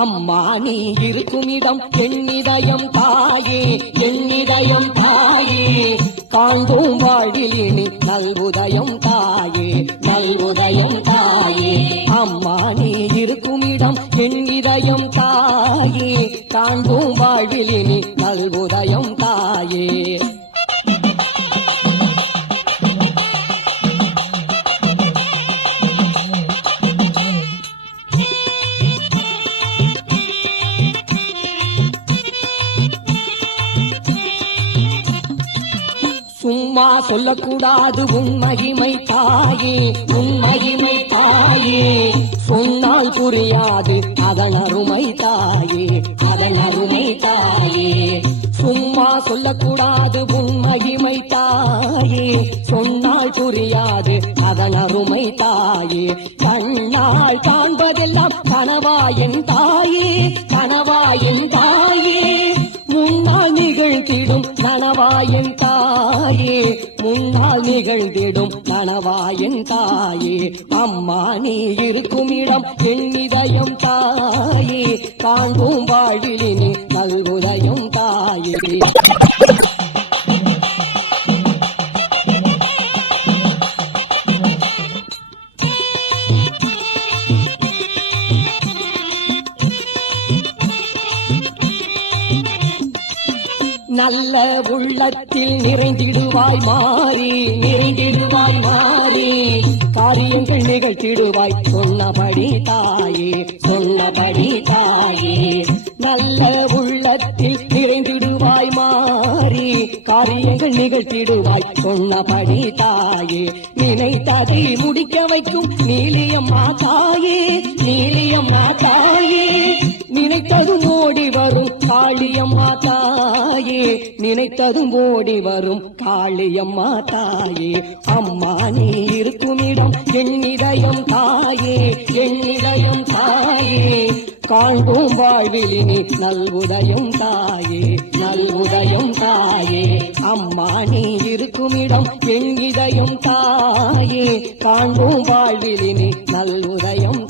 அம்மா நீ இருக்குமிடம் எண்ணிதயம் தாயே, எண்ணிதயம் தாயே, காண்போம் வாழ்விலினி நல்வுதயம் தாயே, நல்வுதயம் தாயே. அம்மா நீ இருக்குமிடம் எண்ணிதயம் தாயே, காண்போம் வாழ்விலினி நல்வுதயம் தாயே. சும்மா சொல்லக்கூடாது உன் மகிமை தாயே, உன் மகிமை தாயே, சொன்னால் புரியாது அதன் அருமை தாயே, அதன் அருமை தாயே. சும்மா சொல்லக்கூடாது உன் மகிமை தாயே, சொன்னால் புரியாது அதன் அருமை தாயே. கண்ணால் காண்பதெல்லாம் கனவாயன் தாயே, கனவாயன் தாயே, முன்னால் நிகழ்த்திடும் கனவாயன் தாயே, முன்னால் நிகழ்ந்திடும் கனவாயன் தாயே. அம்மா நீ இருக்குமிடம் எண்ணிதயம் தாயே, காண்போம் வாழ்விலினி நல்வுதயம் தாயே. நல்ல உள்ளத்தில் நிறைந்திடுவாய் மாறி, நிறைந்திடுவாய் மாறி, காரியங்கள் நிகழ்த்திடுவாய் சொன்னபடி தாயே, சொன்னபடி தாயே. நல்ல உள்ளத்தில் நிறைந்திடுவாய் மாறி, காரியங்கள் நிகழ்த்திடுவாய் சொன்னபடி தாயே. நினைத்ததை முடிக்க வைக்கும் நீலியம்மா தாயே, நீலியம்மா தாயே, நினைத்ததும் ஓடி வரும் காளியம்மா தாயே, நினைத்ததும் ஓடி வரும் காளியம்மா தாயே. அம்மா நீ இருக்குமிடம் எண்ணிதயம் தாயே, எண்ணிதயம் தாயே, காண்போம் வாழ்விலினி நல்வுதயம் தாயே, நல்வுதயம் தாயே. அம்மா நீ இருக்குமிடம் எண்ணிதயம் தாயே, காண்போம் வாழ்விலினி நல்வுதயம்